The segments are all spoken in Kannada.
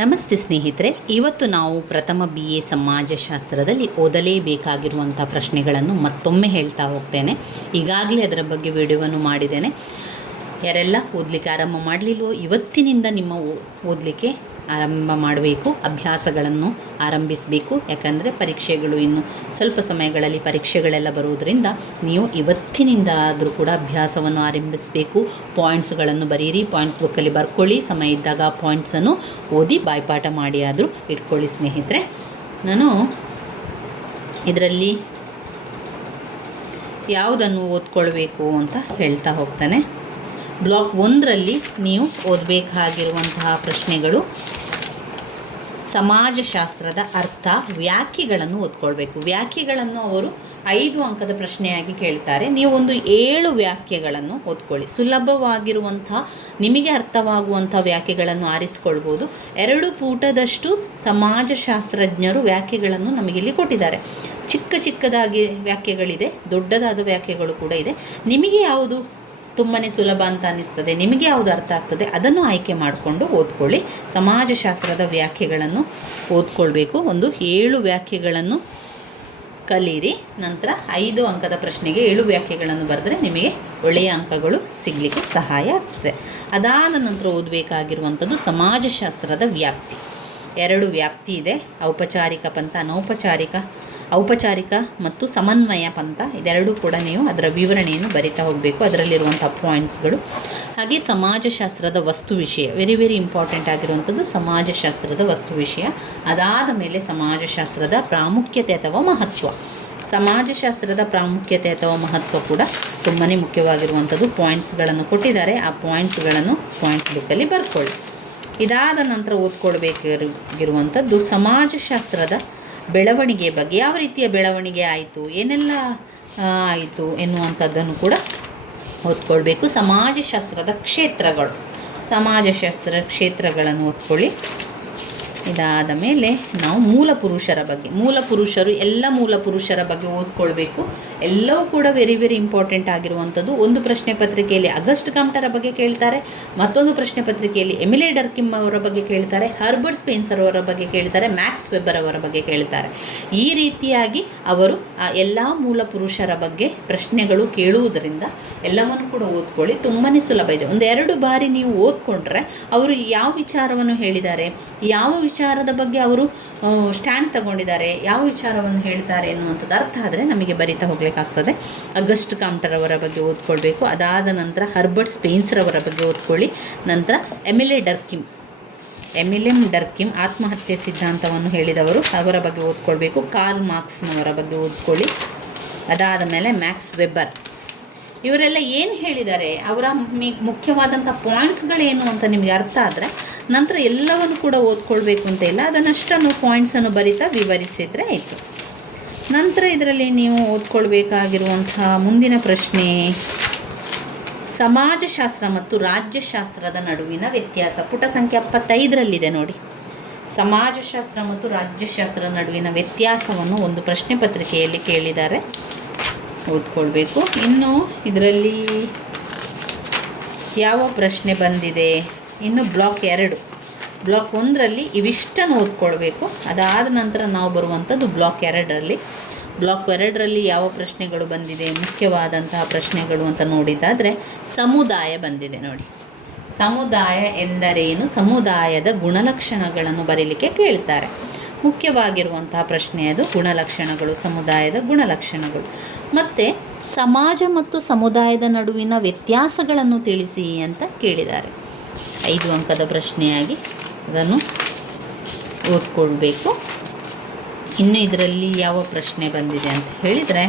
ನಮಸ್ತೆ ಸ್ನೇಹಿತರೆ, ಇವತ್ತು ನಾವು ಪ್ರಥಮ BA ಸಮಾಜಶಾಸ್ತ್ರದಲ್ಲಿ ಓದಲೇಬೇಕಾಗಿರುವಂಥ ಪ್ರಶ್ನೆಗಳನ್ನು ಮತ್ತೊಮ್ಮೆ ಹೇಳ್ತಾ ಹೋಗ್ತೇನೆ. ಈಗಾಗಲೇ ಅದರ ಬಗ್ಗೆ ವಿಡಿಯೋವನ್ನು ಮಾಡಿದ್ದೇನೆ. ಯಾರೆಲ್ಲ ಓದಲಿಕ್ಕೆ ಆರಂಭ ಮಾಡಲಿಲ್ವೋ ಇವತ್ತಿನಿಂದ ನಿಮ್ಮ ಓದಲಿಕ್ಕೆ ಆರಂಭ ಮಾಡಬೇಕು, ಅಭ್ಯಾಸಗಳನ್ನು ಆರಂಭಿಸಬೇಕು. ಯಾಕಂದರೆ ಪರೀಕ್ಷೆಗಳು ಇನ್ನು ಸ್ವಲ್ಪ ಸಮಯಗಳಲ್ಲಿ ಪರೀಕ್ಷೆಗಳೆಲ್ಲ ಬರುವುದರಿಂದ ನೀವು ಇವತ್ತಿನಿಂದ ಆದರೂ ಕೂಡ ಅಭ್ಯಾಸವನ್ನು ಆರಂಭಿಸಬೇಕು. ಪಾಯಿಂಟ್ಸ್ಗಳನ್ನು ಬರೀರಿ, ಪಾಯಿಂಟ್ಸ್ ಬುಕ್ಕಲ್ಲಿ ಬರ್ಕೊಳ್ಳಿ. ಸಮಯ ಇದ್ದಾಗ ಆ ಪಾಯಿಂಟ್ಸನ್ನು ಓದಿ ಬಾಯ್ಪಾಠ ಮಾಡಿ ಆದರೂ ಇಟ್ಕೊಳ್ಳಿ. ಸ್ನೇಹಿತರೆ, ನಾನು ಇದರಲ್ಲಿ ಯಾವುದನ್ನು ಓದ್ಕೊಳ್ಬೇಕು ಅಂತ ಹೇಳ್ತಾ ಹೋಗ್ತಾನೆ. ಬ್ಲಾಕ್ 1ರಲ್ಲಿ ನೀವು ಓದಬೇಕಾಗಿರುವಂತಹ ಪ್ರಶ್ನೆಗಳು ಸಮಾಜಶಾಸ್ತ್ರದ ಅರ್ಥ, ವ್ಯಾಖ್ಯೆಗಳನ್ನು ಓದ್ಕೊಳ್ಬೇಕು. ವ್ಯಾಖ್ಯೆಗಳನ್ನು ಅವರು 5 ಅಂಕದ ಪ್ರಶ್ನೆಯಾಗಿ ಕೇಳ್ತಾರೆ. ನೀವು ಒಂದು 7 ವ್ಯಾಖ್ಯೆಗಳನ್ನು ಓದ್ಕೊಳ್ಳಿ. ಸುಲಭವಾಗಿರುವಂತಹ ನಿಮಗೆ ಅರ್ಥವಾಗುವಂಥ ವ್ಯಾಖ್ಯೆಗಳನ್ನು ಆರಿಸ್ಕೊಳ್ಬೋದು. 2 ಪುಟದಷ್ಟು ಸಮಾಜಶಾಸ್ತ್ರಜ್ಞರು ವ್ಯಾಖ್ಯೆಗಳನ್ನು ನಮಗಿಲ್ಲಿ ಕೊಟ್ಟಿದ್ದಾರೆ. ಚಿಕ್ಕದಾಗಿ ವ್ಯಾಖ್ಯೆಗಳಿದೆ, ದೊಡ್ಡದಾದ ವ್ಯಾಖ್ಯೆಗಳು ಕೂಡ ಇದೆ. ನಿಮಗೆ ಯಾವುದು ತುಂಬಾ ಸುಲಭ ಅಂತ ಅನ್ನಿಸ್ತದೆ, ನಿಮಗೆ ಯಾವುದು ಅರ್ಥ ಆಗ್ತದೆ ಅದನ್ನು ಆಯ್ಕೆ ಮಾಡಿಕೊಂಡು ಓದ್ಕೊಳ್ಳಿ. ಸಮಾಜಶಾಸ್ತ್ರದ ವ್ಯಾಖ್ಯೆಗಳನ್ನು ಓದ್ಕೊಳ್ಬೇಕು. ಒಂದು 7 ವ್ಯಾಖ್ಯೆಗಳನ್ನು ಕಲೀರಿ. ನಂತರ 5 ಅಂಕದ ಪ್ರಶ್ನೆಗೆ 7 ವ್ಯಾಖ್ಯೆಗಳನ್ನು ಬರೆದ್ರೆ ನಿಮಗೆ ಒಳ್ಳೆಯ ಅಂಕಗಳು ಸಿಗಲಿಕ್ಕೆ ಸಹಾಯ ಆಗ್ತದೆ. ಅದಾದ ನಂತರ ಓದಬೇಕಾಗಿರುವಂಥದ್ದು ಸಮಾಜಶಾಸ್ತ್ರದ ವ್ಯಾಪ್ತಿ. 2 ವ್ಯಾಪ್ತಿ ಇದೆ, ಔಪಚಾರಿಕ ಪಂಥ, ಔಪಚಾರಿಕ ಮತ್ತು ಸಮನ್ವಯ ಪಂಥ. ಇದೆರಡೂ ಕೂಡ ನೀವು ಅದರ ವಿವರಣೆಯನ್ನು ಬರಿತಾ ಹೋಗಬೇಕು, ಅದರಲ್ಲಿರುವಂಥ ಪಾಯಿಂಟ್ಸ್ಗಳು. ಹಾಗೆ ಸಮಾಜಶಾಸ್ತ್ರದ ವಸ್ತು ವಿಷಯ, ವೆರಿ ಇಂಪಾರ್ಟೆಂಟ್ ಆಗಿರುವಂಥದ್ದು ಸಮಾಜಶಾಸ್ತ್ರದ ವಸ್ತು ವಿಷಯ. ಅದಾದ ಮೇಲೆ ಸಮಾಜಶಾಸ್ತ್ರದ ಪ್ರಾಮುಖ್ಯತೆ ಅಥವಾ ಮಹತ್ವ. ಸಮಾಜಶಾಸ್ತ್ರದ ಪ್ರಾಮುಖ್ಯತೆ ಅಥವಾ ಮಹತ್ವ ಕೂಡ ತುಂಬಾ ಮುಖ್ಯವಾಗಿರುವಂಥದ್ದು. ಪಾಯಿಂಟ್ಸ್ಗಳನ್ನು ಕೊಟ್ಟಿದ್ದಾರೆ, ಆ ಪಾಯಿಂಟ್ಸ್ ಬುಕ್ಕಲ್ಲಿ ಬರ್ಕೊಳ್ಳಿ. ಇದಾದ ನಂತರ ಓದ್ಕೊಳ್ಬೇಕಾಗಿರುವಂಥದ್ದು ಸಮಾಜಶಾಸ್ತ್ರದ ಬೆಳವಣಿಗೆ ಬಗ್ಗೆ. ಯಾವ ರೀತಿಯ ಬೆಳವಣಿಗೆ ಆಯಿತು, ಏನೆಲ್ಲ ಆಯಿತು ಎನ್ನುವಂಥದ್ದನ್ನು ಕೂಡ ಓದ್ಕೊಳ್ಬೇಕು. ಸಮಾಜಶಾಸ್ತ್ರದ ಕ್ಷೇತ್ರಗಳನ್ನು ಓದ್ಕೊಳ್ಳಿ. ಇದಾದ ಮೇಲೆ ನಾವು ಮೂಲ ಪುರುಷರ ಬಗ್ಗೆ ಓದ್ಕೊಳ್ಬೇಕು. ಎಲ್ಲವೂ ಕೂಡ ವೆರಿ ಇಂಪಾರ್ಟೆಂಟ್ ಆಗಿರುವಂಥದ್ದು. ಒಂದು ಪ್ರಶ್ನೆ ಪತ್ರಿಕೆಯಲ್ಲಿ ಆಗಸ್ಟ್ ಕಮ್ಟರ ಬಗ್ಗೆ ಕೇಳ್ತಾರೆ, ಮತ್ತೊಂದು ಪ್ರಶ್ನೆ ಪತ್ರಿಕೆಯಲ್ಲಿ ಎಮಿಲಿ ಡರ್ಕಿಮ್ ಅವರ ಬಗ್ಗೆ ಕೇಳ್ತಾರೆ, ಹರ್ಬರ್ಟ್ ಸ್ಪೆನ್ಸರ್ ಅವರ ಬಗ್ಗೆ ಕೇಳ್ತಾರೆ, ಮ್ಯಾಕ್ಸ್ ವೆಬ್ಬರ್ ಅವರ ಬಗ್ಗೆ ಕೇಳ್ತಾರೆ. ಈ ರೀತಿಯಾಗಿ ಅವರು ಆ ಎಲ್ಲ ಮೂಲ ಪುರುಷರ ಬಗ್ಗೆ ಪ್ರಶ್ನೆಗಳು ಕೇಳುವುದರಿಂದ ಎಲ್ಲವನ್ನು ಕೂಡ ಓದ್ಕೊಳ್ಳಿ. ತುಂಬಾ ಸುಲಭ ಇದೆ. 1-2 ಬಾರಿ ನೀವು ಓದ್ಕೊಂಡ್ರೆ ಅವರು ಯಾವ ವಿಚಾರವನ್ನು ಹೇಳಿದ್ದಾರೆ, ಯಾವ ವಿಚಾರದ ಬಗ್ಗೆ ಅವರು ಸ್ಟ್ಯಾಂಡ್ ತಗೊಂಡಿದ್ದಾರೆ, ಯಾವ ವಿಚಾರವನ್ನು ಹೇಳ್ತಾರೆ ಎನ್ನುವಂಥದ್ದು ಅರ್ಥ ಆದರೆ ನಮಗೆ ಬರಿತಾ ಹೋಗಲಿಕ್ಕಾಗ್ತದೆ. ಆಗಸ್ಟ್ ಕಮ್ಟರ್ ಅವರ ಬಗ್ಗೆ ಓದ್ಕೊಳ್ಬೇಕು. ಅದಾದ ನಂತರ ಹರ್ಬರ್ಟ್ ಸ್ಪೆನ್ಸರ್ ಅವರ ಬಗ್ಗೆ ಓದ್ಕೊಳ್ಳಿ. ನಂತರ ಎಮಿಲಿ ಡರ್ಕಿಮ್ ಆತ್ಮಹತ್ಯೆ ಸಿದ್ಧಾಂತವನ್ನು ಹೇಳಿದವರು, ಅವರ ಬಗ್ಗೆ ಓದ್ಕೊಳ್ಬೇಕು. ಕಾರ್ಲ್ ಮಾರ್ಕ್ಸ್ನವರ ಬಗ್ಗೆ ಓದ್ಕೊಳ್ಳಿ. ಅದಾದ ಮೇಲೆ ಮ್ಯಾಕ್ಸ್ ವೆಬ್ಬರ್, ಇವರೆಲ್ಲ ಏನು ಹೇಳಿದ್ದಾರೆ, ಅವರ ಮುಖ್ಯವಾದಂಥ ಪಾಯಿಂಟ್ಸ್ಗಳೇನು ಅಂತ ನಿಮಗೆ ಅರ್ಥ ಆದರೆ ನಂತರ ಎಲ್ಲವನ್ನು ಕೂಡ ಓದ್ಕೊಳ್ಬೇಕು ಅಂತ ಇಲ್ಲ, ಅದನ್ನಷ್ಟನ್ನು ಪಾಯಿಂಟ್ಸನ್ನು ಬರಿತಾ ವಿವರಿಸಿದರೆ ಆಯಿತು. ನಂತರ ಇದರಲ್ಲಿ ನೀವು ಓದ್ಕೊಳ್ಬೇಕಾಗಿರುವಂತಹ ಮುಂದಿನ ಪ್ರಶ್ನೆ ಸಮಾಜಶಾಸ್ತ್ರ ಮತ್ತು ರಾಜ್ಯಶಾಸ್ತ್ರದ ನಡುವಿನ ವ್ಯತ್ಯಾಸ. ಪುಟ ಸಂಖ್ಯೆ 75ರಲ್ಲಿದೆ ನೋಡಿ. ಸಮಾಜಶಾಸ್ತ್ರ ಮತ್ತು ರಾಜ್ಯಶಾಸ್ತ್ರದ ನಡುವಿನ ವ್ಯತ್ಯಾಸವನ್ನು ಒಂದು ಪ್ರಶ್ನೆ ಪತ್ರಿಕೆಯಲ್ಲಿ ಕೇಳಿದ್ದಾರೆ, ಓದ್ಕೊಳ್ಬೇಕು. ಇನ್ನು ಇದರಲ್ಲಿ ಯಾವ ಪ್ರಶ್ನೆ ಬಂದಿದೆ, ಇನ್ನು ಬ್ಲಾಕ್ 1ರಲ್ಲಿ ಇವಿಷ್ಟನ್ನು ಓದ್ಕೊಳ್ಬೇಕು. ಅದಾದ ನಂತರ ನಾವು ಬರುವಂಥದ್ದು ಬ್ಲಾಕ್ 2ರಲ್ಲಿ ಯಾವ ಪ್ರಶ್ನೆಗಳು ಬಂದಿದೆ, ಮುಖ್ಯವಾದಂತಹ ಪ್ರಶ್ನೆಗಳು ಅಂತ ನೋಡಿದ್ದಾದರೆ ಸಮುದಾಯ ಬಂದಿದೆ ನೋಡಿ. ಸಮುದಾಯ ಎಂದರೇನು, ಸಮುದಾಯದ ಗುಣಲಕ್ಷಣಗಳನ್ನು ಬರೀಲಿಕ್ಕೆ ಕೇಳ್ತಾರೆ. ಮುಖ್ಯವಾಗಿರುವಂತಹ ಪ್ರಶ್ನೆ ಅದು ಗುಣಲಕ್ಷಣಗಳು, ಸಮುದಾಯದ ಗುಣಲಕ್ಷಣಗಳು. ಮತ್ತು ಸಮಾಜ ಮತ್ತು ಸಮುದಾಯದ ನಡುವಿನ ವ್ಯತ್ಯಾಸಗಳನ್ನು ತಿಳಿಸಿ ಅಂತ ಕೇಳಿದ್ದಾರೆ. 5 ಅಂಕದ ಪ್ರಶ್ನೆಯಾಗಿ ಅದನ್ನು ಓದ್ಕೊಳ್ಬೇಕು. ಇನ್ನು ಇದರಲ್ಲಿ ಯಾವ ಪ್ರಶ್ನೆ ಬಂದಿದೆ ಅಂತ ಹೇಳಿದರೆ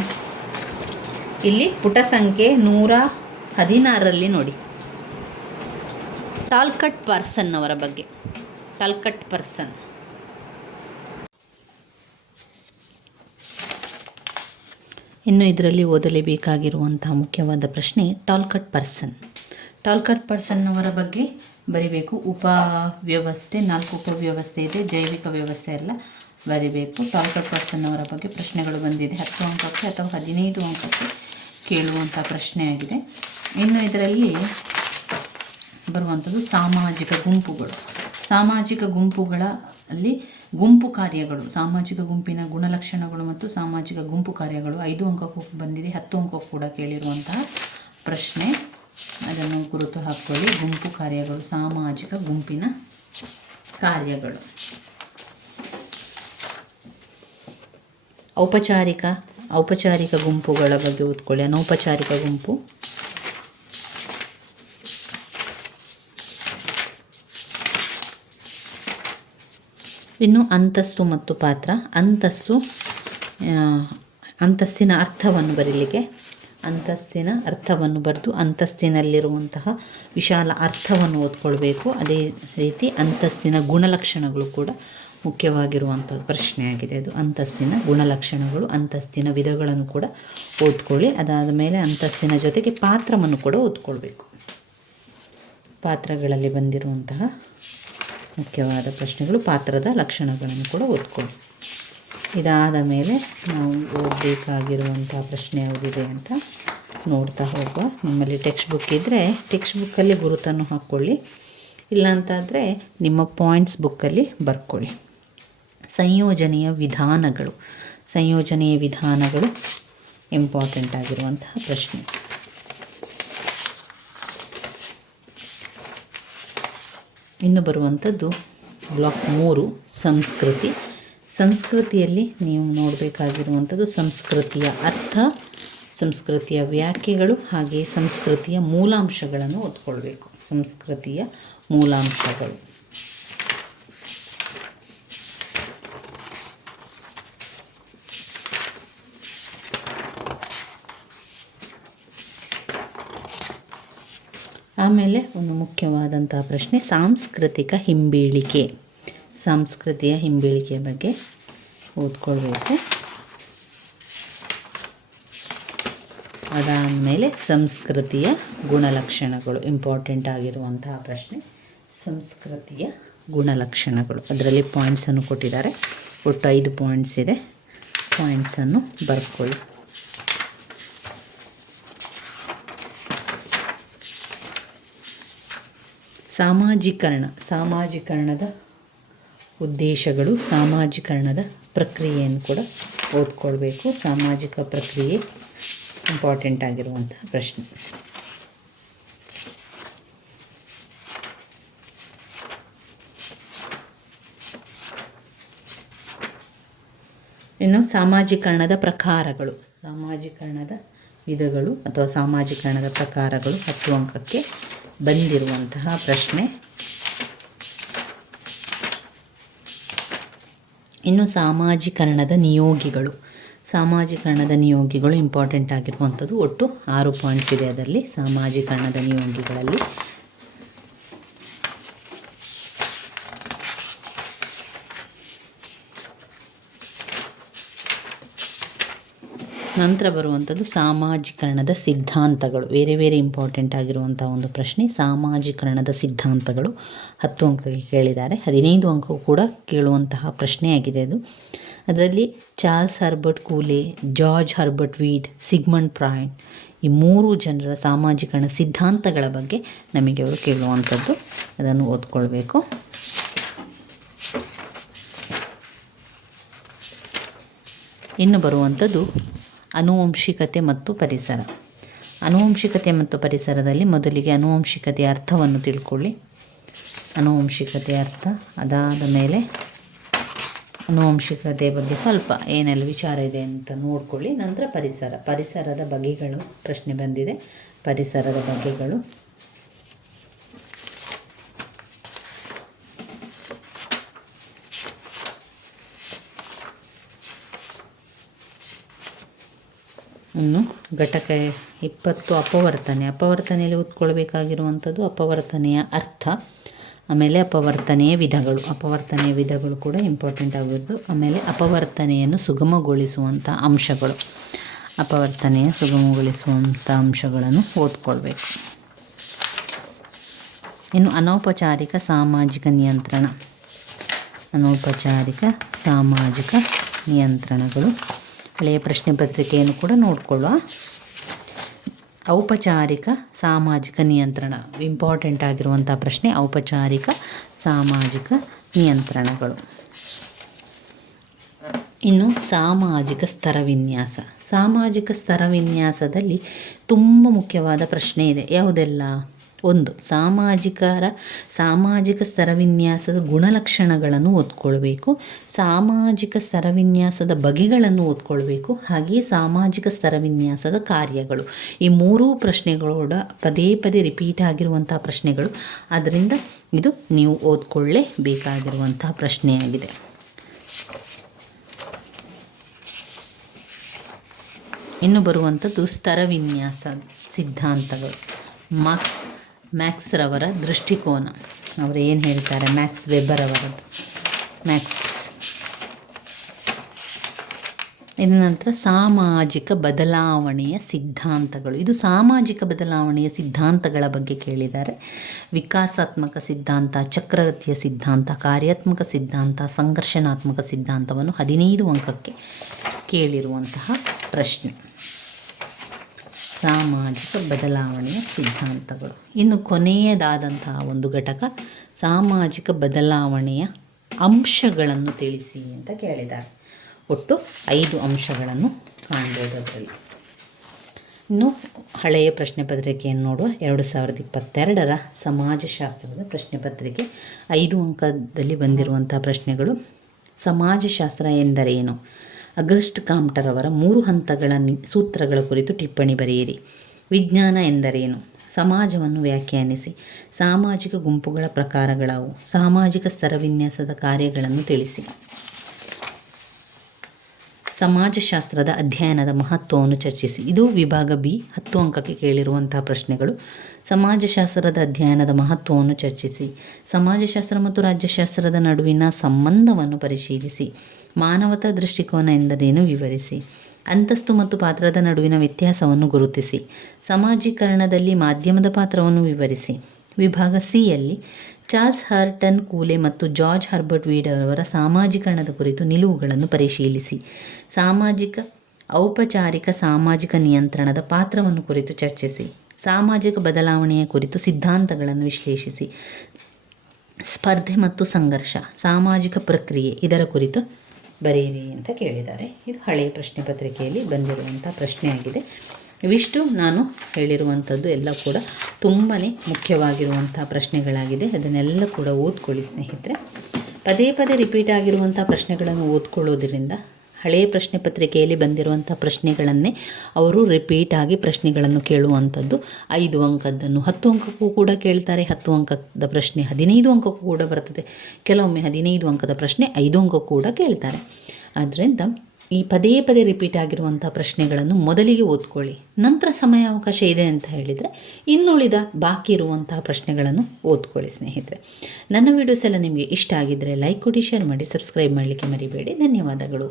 ಇಲ್ಲಿ ಪುಟ ಸಂಖ್ಯೆ 116ರಲ್ಲಿ ನೋಡಿ, ಟಾಲ್ಕಟ್ ಪರ್ಸನ್ ಅವರ ಬಗ್ಗೆ. ಇನ್ನು ಇದರಲ್ಲಿ ಓದಲೇಬೇಕಾಗಿರುವಂತಹ ಮುಖ್ಯವಾದ ಪ್ರಶ್ನೆ ಟಾಲ್ಕಟ್ ಪರ್ಸನ್ ಅವರ ಬಗ್ಗೆ ಬರಿಬೇಕು. ಉಪವ್ಯವಸ್ಥೆ 4 ಉಪವ್ಯವಸ್ಥೆ ಇದೆ, ಜೈವಿಕ ವ್ಯವಸ್ಥೆ ಎಲ್ಲ ಬರಿಬೇಕು. ಟಾಲ್ಕಟ್ ಪರ್ಸನ್ ಅವರ ಬಗ್ಗೆ ಪ್ರಶ್ನೆಗಳು ಬಂದಿದೆ. 10 ಅಂಕಕ್ಕೆ ಅಥವಾ 15 ಅಂಕಕ್ಕೆ ಕೇಳುವಂಥ ಪ್ರಶ್ನೆಯಾಗಿದೆ. ಇನ್ನು ಇದರಲ್ಲಿ ಬರುವಂಥದ್ದು ಸಾಮಾಜಿಕ ಗುಂಪುಗಳು. ಸಾಮಾಜಿಕ ಗುಂಪುಗಳಲ್ಲಿ ಗುಂಪು ಕಾರ್ಯಗಳು, ಸಾಮಾಜಿಕ ಗುಂಪಿನ ಗುಣಲಕ್ಷಣಗಳು ಮತ್ತು ಸಾಮಾಜಿಕ ಗುಂಪು ಕಾರ್ಯಗಳು 5 ಅಂಕಕ್ಕೂ ಬಂದಿದೆ, 10 ಅಂಕಕ್ಕೂ ಕೂಡ ಕೇಳಿರುವಂತಹ ಪ್ರಶ್ನೆ. ಅದನ್ನು ಗುರುತು ಹಾಕ್ಕೊಳ್ಳಿ. ಗುಂಪು ಕಾರ್ಯಗಳು, ಸಾಮಾಜಿಕ ಗುಂಪಿನ ಕಾರ್ಯಗಳು. ಔಪಚಾರಿಕ ಗುಂಪುಗಳ ಬಗ್ಗೆ ಓದ್ಕೊಳ್ಳಿ. ಅನೌಪಚಾರಿಕ ಗುಂಪು, ಇನ್ನು ಅಂತಸ್ತು ಮತ್ತು ಪಾತ್ರ. ಅಂತಸ್ತಿನ ಅರ್ಥವನ್ನು ಬರೀಲಿಕ್ಕೆ ಅಂತಸ್ತಿನ ಅರ್ಥವನ್ನು ಬರೆದು ಅಂತಸ್ತಿನಲ್ಲಿರುವಂತಹ ವಿಶಾಲ ಅರ್ಥವನ್ನು ಓದ್ಕೊಳ್ಬೇಕು. ಅದೇ ರೀತಿ ಅಂತಸ್ತಿನ ಗುಣಲಕ್ಷಣಗಳು ಕೂಡ ಮುಖ್ಯವಾಗಿರುವಂಥ ಪ್ರಶ್ನೆಯಾಗಿದೆ. ಅದು ಅಂತಸ್ತಿನ ಗುಣಲಕ್ಷಣಗಳು, ಅಂತಸ್ತಿನ ವಿಧಗಳನ್ನು ಕೂಡ ಓದ್ಕೊಳ್ಳಿ. ಅದಾದ ಮೇಲೆ ಅಂತಸ್ತಿನ ಜೊತೆಗೆ ಪಾತ್ರವನ್ನು ಕೂಡ ಓದ್ಕೊಳ್ಬೇಕು. ಪಾತ್ರಗಳಲ್ಲಿ ಬಂದಿರುವಂತಹ ಮುಖ್ಯವಾದ ಪ್ರಶ್ನೆಗಳು, ಪಾತ್ರದ ಲಕ್ಷಣಗಳನ್ನು ಕೂಡ ಓದ್ಕೊಳ್ಳಿ. ಇದಾದ ಮೇಲೆ ನಾವು ಓದಬೇಕಾಗಿರುವಂಥ ಪ್ರಶ್ನೆ ಯಾವುದಿದೆ ಅಂತ ನೋಡ್ತಾ ಹೋಗುವ. ನಿಮ್ಮಲ್ಲಿ ಟೆಕ್ಸ್ಟ್ ಬುಕ್ ಇದ್ದರೆ ಟೆಕ್ಸ್ಟ್ ಬುಕ್ಕಲ್ಲಿ ಗುರುತನ್ನು ಹಾಕ್ಕೊಳ್ಳಿ, ಇಲ್ಲಾಂತಾದರೆ ನಿಮ್ಮ ಪಾಯಿಂಟ್ಸ್ ಬುಕ್ಕಲ್ಲಿ ಬರ್ಕೊಳ್ಳಿ. ಸಂಯೋಜನೆಯ ವಿಧಾನಗಳು ಇಂಪಾರ್ಟೆಂಟ್ ಆಗಿರುವಂತಹ ಪ್ರಶ್ನೆ. ಇನ್ನು ಬರುವಂಥದ್ದು ಬ್ಲಾಕ್ 3 ಸಂಸ್ಕೃತಿಯಲ್ಲಿ ನೀವು ನೋಡಬೇಕಾಗಿರುವಂಥದ್ದು ಸಂಸ್ಕೃತಿಯ ಅರ್ಥ, ಸಂಸ್ಕೃತಿಯ ವ್ಯಾಖ್ಯೆಗಳು, ಹಾಗೆ ಸಂಸ್ಕೃತಿಯ ಮೂಲಾಂಶಗಳನ್ನು ಓದ್ಕೊಳ್ಬೇಕು. ಸಂಸ್ಕೃತಿಯ ಮೂಲಾಂಶಗಳು. ಆಮೇಲೆ ಒಂದು ಮುಖ್ಯವಾದಂತಹ ಪ್ರಶ್ನೆ ಸಾಂಸ್ಕೃತಿಕ ಹಿಂಬೀಳಿಕೆ. ಸಂಸ್ಕೃತಿಯ ಹಿಂಬೀಳಿಕೆಯ ಬಗ್ಗೆ ಓದ್ಕೊಳ್ಬೇಕು. ಅದಾದಮೇಲೆ ಸಂಸ್ಕೃತಿಯ ಗುಣಲಕ್ಷಣಗಳು ಇಂಪಾರ್ಟೆಂಟ್ ಆಗಿರುವಂತಹ ಪ್ರಶ್ನೆ. ಸಂಸ್ಕೃತಿಯ ಗುಣಲಕ್ಷಣಗಳು, ಅದರಲ್ಲಿ ಪಾಯಿಂಟ್ಸನ್ನು ಕೊಟ್ಟಿದ್ದಾರೆ. ಒಟ್ಟು 5 ಪಾಯಿಂಟ್ಸ್ ಇದೆ. ಪಾಯಿಂಟ್ಸನ್ನು ಬರ್ಕೊಳ್ಳಿ. ಸಾಮಾಜೀಕರಣದ ಉದ್ದೇಶಗಳು, ಸಾಮಾಜೀಕರಣದ ಪ್ರಕ್ರಿಯೆಯನ್ನು ಕೂಡ ಓದ್ಕೊಳ್ಬೇಕು. ಸಾಮಾಜಿಕ ಪ್ರಕ್ರಿಯೆ ಇಂಪಾರ್ಟೆಂಟ್ ಆಗಿರುವಂತಹ ಪ್ರಶ್ನೆ. ಇನ್ನು ಸಾಮಾಜೀಕರಣದ ಪ್ರಕಾರಗಳು, ಸಾಮಾಜೀಕರಣದ ವಿಧಗಳು ಅಥವಾ ಸಾಮಾಜೀಕರಣದ ಪ್ರಕಾರಗಳು 10 ಅಂಕಕ್ಕೆ ಬಂದಿರುವಂತಹ ಪ್ರಶ್ನೆ. ಇನ್ನು ಸಾಮಾಜೀಕರಣದ ನಿಯೋಗಿಗಳು ಇಂಪಾರ್ಟೆಂಟ್ ಆಗಿರುವಂಥದ್ದು. ಒಟ್ಟು 6 ಪಾಯಿಂಟ್ಸ್ ಇದೆ ಅದರಲ್ಲಿ. ಸಾಮಾಜೀಕರಣದ ನಿಯೋಗಿಗಳಲ್ಲಿ ನಂತರ ಬರುವಂಥದ್ದು ಸಾಮಾಜೀಕರಣದ ಸಿದ್ಧಾಂತಗಳು. ಬೇರೆ ಇಂಪಾರ್ಟೆಂಟ್ ಆಗಿರುವಂಥ ಒಂದು ಪ್ರಶ್ನೆ. ಸಾಮಾಜೀಕರಣದ ಸಿದ್ಧಾಂತಗಳು 10 ಅಂಕಕ್ಕೆ ಕೇಳಿದ್ದಾರೆ. 15 ಅಂಕವು ಕೂಡ ಕೇಳುವಂತಹ ಪ್ರಶ್ನೆಯಾಗಿದೆ ಅದು. ಅದರಲ್ಲಿ Charles Herbert Cooley, George Herbert Mead, Sigmund Freud ಈ 3 ಜನರ ಸಾಮಾಜೀಕರಣ ಸಿದ್ಧಾಂತಗಳ ಬಗ್ಗೆ ನಮಗೆ ಅವರು ಕೇಳುವಂಥದ್ದು. ಅದನ್ನು ಓದ್ಕೊಳ್ಬೇಕು. ಇನ್ನು ಬರುವಂಥದ್ದು ಆನುವಂಶಿಕತೆ ಮತ್ತು ಪರಿಸರ. ಆನುವಂಶಿಕತೆ ಮತ್ತು ಪರಿಸರದಲ್ಲಿ ಮೊದಲಿಗೆ ಆನುವಂಶಿಕತೆಯ ಅರ್ಥವನ್ನು ತಿಳ್ಕೊಳ್ಳಿ. ಆನುವಂಶಿಕತೆಯ ಅರ್ಥ, ಅದಾದ ಮೇಲೆ ಆನುವಂಶಿಕತೆ ಬಗ್ಗೆ ಸ್ವಲ್ಪ ಏನೆಲ್ಲ ವಿಚಾರ ಇದೆ ಅಂತ ನೋಡ್ಕೊಳ್ಳಿ. ನಂತರ ಪರಿಸರದ ಬಗೆಗಳು ಪ್ರಶ್ನೆ ಬಂದಿದೆ. ಪರಿಸರದ ಬಗೆಗಳು, ಇನ್ನು ಘಟಕ 20 ಅಪವರ್ತನೆಯಲ್ಲಿ ಓದ್ಕೊಳ್ಬೇಕಾಗಿರುವಂಥದ್ದು ಅಪವರ್ತನೆಯ ಅರ್ಥ, ಆಮೇಲೆ ಅಪವರ್ತನೆಯ ವಿಧಗಳು ಕೂಡ ಇಂಪಾರ್ಟೆಂಟ್ ಆಗಿದ್ದು. ಆಮೇಲೆ ಅಪವರ್ತನೆಯನ್ನು ಸುಗಮಗೊಳಿಸುವಂಥ ಅಂಶಗಳು, ಅಂಶಗಳನ್ನು ಓದ್ಕೊಳ್ಬೇಕು. ಇನ್ನು ಅನೌಪಚಾರಿಕ ಸಾಮಾಜಿಕ ನಿಯಂತ್ರಣಗಳು ಹಳೆಯ ಪ್ರಶ್ನೆ ಪತ್ರಿಕೆಯನ್ನು ಕೂಡ ನೋಡಿಕೊಳ್ಳುವ. ಔಪಚಾರಿಕ ಸಾಮಾಜಿಕ ನಿಯಂತ್ರಣ, ಇಂಪಾರ್ಟೆಂಟ್ ಆಗಿರುವಂಥ ಪ್ರಶ್ನೆ. ಔಪಚಾರಿಕ ಸಾಮಾಜಿಕ ನಿಯಂತ್ರಣಗಳು. ಇನ್ನು ಸಾಮಾಜಿಕ ಸ್ತರವಿನ್ಯಾಸ. ಸಾಮಾಜಿಕ ಸ್ತರವಿನ್ಯಾಸದಲ್ಲಿ ತುಂಬ ಮುಖ್ಯವಾದ ಪ್ರಶ್ನೆ ಇದೆ. ಯಾವುದೆಲ್ಲ? 1. ಸಾಮಾಜಿಕ ಸ್ತರವಿನ್ಯಾಸದ ಗುಣಲಕ್ಷಣಗಳನ್ನು ಓದ್ಕೊಳ್ಬೇಕು. ಸಾಮಾಜಿಕ ಸ್ತರವಿನ್ಯಾಸದ ಬಗೆಗಳನ್ನು ಓದ್ಕೊಳ್ಬೇಕು. ಹಾಗೆಯೇ ಸಾಮಾಜಿಕ ಸ್ತರವಿನ್ಯಾಸದ ಕಾರ್ಯಗಳು. ಈ 3 ಪ್ರಶ್ನೆಗಳೋಡ ಪದೇ ಪದೇ ರಿಪೀಟ್ ಆಗಿರುವಂಥ ಪ್ರಶ್ನೆಗಳು. ಆದ್ದರಿಂದ ಇದು ನೀವು ಓದ್ಕೊಳ್ಳೇಬೇಕಾಗಿರುವಂಥ ಪ್ರಶ್ನೆಯಾಗಿದೆ. ಇನ್ನು ಬರುವಂಥದ್ದು ಸ್ತರವಿನ್ಯಾಸ ಸಿದ್ಧಾಂತಗಳು. ಮ್ಯಾಕ್ಸ್ ರವರ ದೃಷ್ಟಿಕೋನ. ಅವರು ಏನು ಹೇಳ್ತಾರೆ? ಮ್ಯಾಕ್ಸ್ ವೆಬರ್ ಅವರದ್ದು. ಇದ ನಂತರ ಸಾಮಾಜಿಕ ಬದಲಾವಣೆಯ ಸಿದ್ಧಾಂತಗಳು. ಇದು ಸಾಮಾಜಿಕ ಬದಲಾವಣೆಯ ಸಿದ್ಧಾಂತಗಳ ಬಗ್ಗೆ ಕೇಳಿದ್ದಾರೆ. ವಿಕಾಸಾತ್ಮಕ ಸಿದ್ಧಾಂತ, ಚಕ್ರಗತಿಯ ಸಿದ್ಧಾಂತ, ಕಾರ್ಯಾತ್ಮಕ ಸಿದ್ಧಾಂತ, ಸಂಘರ್ಷಣಾತ್ಮಕ ಸಿದ್ಧಾಂತವನ್ನು 15 ಅಂಕಕ್ಕೆ ಕೇಳಿರುವಂತಹ ಪ್ರಶ್ನೆ. ಸಾಮಾಜಿಕ ಬದಲಾವಣೆಯ ಸಿದ್ಧಾಂತಗಳು. ಇನ್ನು ಕೊನೆಯದಾದಂತಹ ಒಂದು ಘಟಕ ಸಾಮಾಜಿಕ ಬದಲಾವಣೆಯ ಅಂಶಗಳನ್ನು ತಿಳಿಸಿ ಅಂತ ಕೇಳಿದ್ದಾರೆ. ಒಟ್ಟು 5 ಅಂಶಗಳನ್ನು ಕಾಣ್ಬೋದು ಅದರಲ್ಲಿ. ಇನ್ನು ಹಳೆಯ ಪ್ರಶ್ನೆ ಪತ್ರಿಕೆಯನ್ನು ನೋಡುವ. 2022ರ ಸಮಾಜಶಾಸ್ತ್ರದ ಪ್ರಶ್ನೆ ಪತ್ರಿಕೆ 5 ಅಂಕದಲ್ಲಿ ಬಂದಿರುವಂಥ ಪ್ರಶ್ನೆಗಳು. ಸಮಾಜಶಾಸ್ತ್ರ ಎಂದರೇನು? ಅಗಸ್ಟ್ ಕಾಮ್ಟರ್ ಅವರ 3 ಹಂತಗಳ ಸೂತ್ರಗಳ ಕುರಿತು ಟಿಪ್ಪಣಿ ಬರೆಯಿರಿ. ವಿಜ್ಞಾನ ಎಂದರೇನು? ಸಮಾಜವನ್ನು ವ್ಯಾಖ್ಯಾನಿಸಿ. ಸಾಮಾಜಿಕ ಗುಂಪುಗಳ ಪ್ರಕಾರಗಳಾವು? ಸಾಮಾಜಿಕ ಸ್ತರವಿನ್ಯಾಸದ ಕಾರ್ಯಗಳನ್ನು ತಿಳಿಸಿ. ಸಮಾಜಶಾಸ್ತ್ರದ ಅಧ್ಯಯನದ ಮಹತ್ವವನ್ನು ಚರ್ಚಿಸಿ. ಇದು ವಿಭಾಗ ಬಿ, 10 ಅಂಕಕ್ಕೆ ಕೇಳಿರುವಂತಹ ಪ್ರಶ್ನೆಗಳು. ಸಮಾಜಶಾಸ್ತ್ರದ ಅಧ್ಯಯನದ ಮಹತ್ವವನ್ನು ಚರ್ಚಿಸಿ. ಸಮಾಜಶಾಸ್ತ್ರ ಮತ್ತು ರಾಜ್ಯಶಾಸ್ತ್ರದ ನಡುವಿನ ಸಂಬಂಧವನ್ನು ಪರಿಶೀಲಿಸಿ. ಮಾನವತಾ ದೃಷ್ಟಿಕೋನ ಎಂದರೇನು ವಿವರಿಸಿ. ಅಂತಸ್ತು ಮತ್ತು ಪಾತ್ರದ ನಡುವಿನ ವ್ಯತ್ಯಾಸವನ್ನು ಗುರುತಿಸಿ. ಸಮಾಜೀಕರಣದಲ್ಲಿ ಮಾಧ್ಯಮದ ಪಾತ್ರವನ್ನು ವಿವರಿಸಿ. ವಿಭಾಗ ಸಿಯಲ್ಲಿ ಚಾರ್ಲ್ಸ್ ಹರ್ಟನ್ ಕೂಲೆ ಮತ್ತು ಜಾರ್ಜ್ ಹರ್ಬರ್ಟ್ ವೀಡರ್ ಅವರ ಸಾಮಾಜೀಕರಣದ ಕುರಿತು ನಿಲುವುಗಳನ್ನು ಪರಿಶೀಲಿಸಿ. ಔಪಚಾರಿಕ ಸಾಮಾಜಿಕ ನಿಯಂತ್ರಣದ ಪಾತ್ರವನ್ನು ಕುರಿತು ಚರ್ಚಿಸಿ. ಸಾಮಾಜಿಕ ಬದಲಾವಣೆಯ ಕುರಿತು ಸಿದ್ಧಾಂತಗಳನ್ನು ವಿಶ್ಲೇಷಿಸಿ. ಸ್ಪರ್ಧೆ ಮತ್ತು ಸಂಘರ್ಷ, ಸಾಮಾಜಿಕ ಪ್ರಕ್ರಿಯೆ, ಇದರ ಕುರಿತು ಬರೆಯಿರಿ ಅಂತ ಕೇಳಿದ್ದಾರೆ. ಇದು ಹಳೆಯ ಪ್ರಶ್ನೆ ಪತ್ರಿಕೆಯಲ್ಲಿ ಬಂದಿರುವಂಥ ಪ್ರಶ್ನೆಯಾಗಿದೆ. ಇವಿಷ್ಟು ನಾನು ಹೇಳಿರುವಂಥದ್ದು ಎಲ್ಲ ಕೂಡ ತುಂಬಾ ಮುಖ್ಯವಾಗಿರುವಂಥ ಪ್ರಶ್ನೆಗಳಾಗಿದೆ. ಅದನ್ನೆಲ್ಲ ಕೂಡ ಓದ್ಕೊಳ್ಳಿ ಸ್ನೇಹಿತರೆ. ಪದೇ ಪದೇ ರಿಪೀಟ್ ಆಗಿರುವಂಥ ಪ್ರಶ್ನೆಗಳನ್ನು ಓದ್ಕೊಳ್ಳೋದ್ರಿಂದ ಹಳೆಯ ಪ್ರಶ್ನೆ ಪತ್ರಿಕೆಯಲ್ಲಿ ಬಂದಿರುವಂಥ ಪ್ರಶ್ನೆಗಳನ್ನೇ ಅವರು ರಿಪೀಟ್ ಆಗಿ ಪ್ರಶ್ನೆಗಳನ್ನು ಕೇಳುವಂಥದ್ದು. 5 ಅಂಕದ್ದನ್ನು 10 ಅಂಕಕ್ಕೂ ಕೂಡ ಕೇಳ್ತಾರೆ. 10 ಅಂಕದ ಪ್ರಶ್ನೆ 15 ಅಂಕಕ್ಕೂ ಕೂಡ ಬರ್ತದೆ. ಕೆಲವೊಮ್ಮೆ 15 ಅಂಕದ ಪ್ರಶ್ನೆ 5 ಅಂಕಕ್ಕೂ ಕೂಡ ಕೇಳ್ತಾರೆ. ಆದ್ದರಿಂದ ಈ ಪದೇ ಪದೇ ರಿಪೀಟ್ ಆಗಿರುವಂಥ ಪ್ರಶ್ನೆಗಳನ್ನು ಮೊದಲಿಗೆ ಓದ್ಕೊಳ್ಳಿ. ನಂತರ ಸಮಯಾವಕಾಶ ಇದೆ ಅಂತ ಹೇಳಿದರೆ ಇನ್ನುಳಿದ ಬಾಕಿ ಇರುವಂತಹ ಪ್ರಶ್ನೆಗಳನ್ನು ಓದ್ಕೊಳ್ಳಿ ಸ್ನೇಹಿತರೆ. ನನ್ನ ವೀಡಿಯೋಸ್ ಎಲ್ಲ ನಿಮಗೆ ಇಷ್ಟ ಆಗಿದ್ದರೆ ಲೈಕ್ ಕೊಡಿ, ಶೇರ್ ಮಾಡಿ, ಸಬ್ಸ್ಕ್ರೈಬ್ ಮಾಡಲಿಕ್ಕೆ ಮರಿಬೇಡಿ. ಧನ್ಯವಾದಗಳು.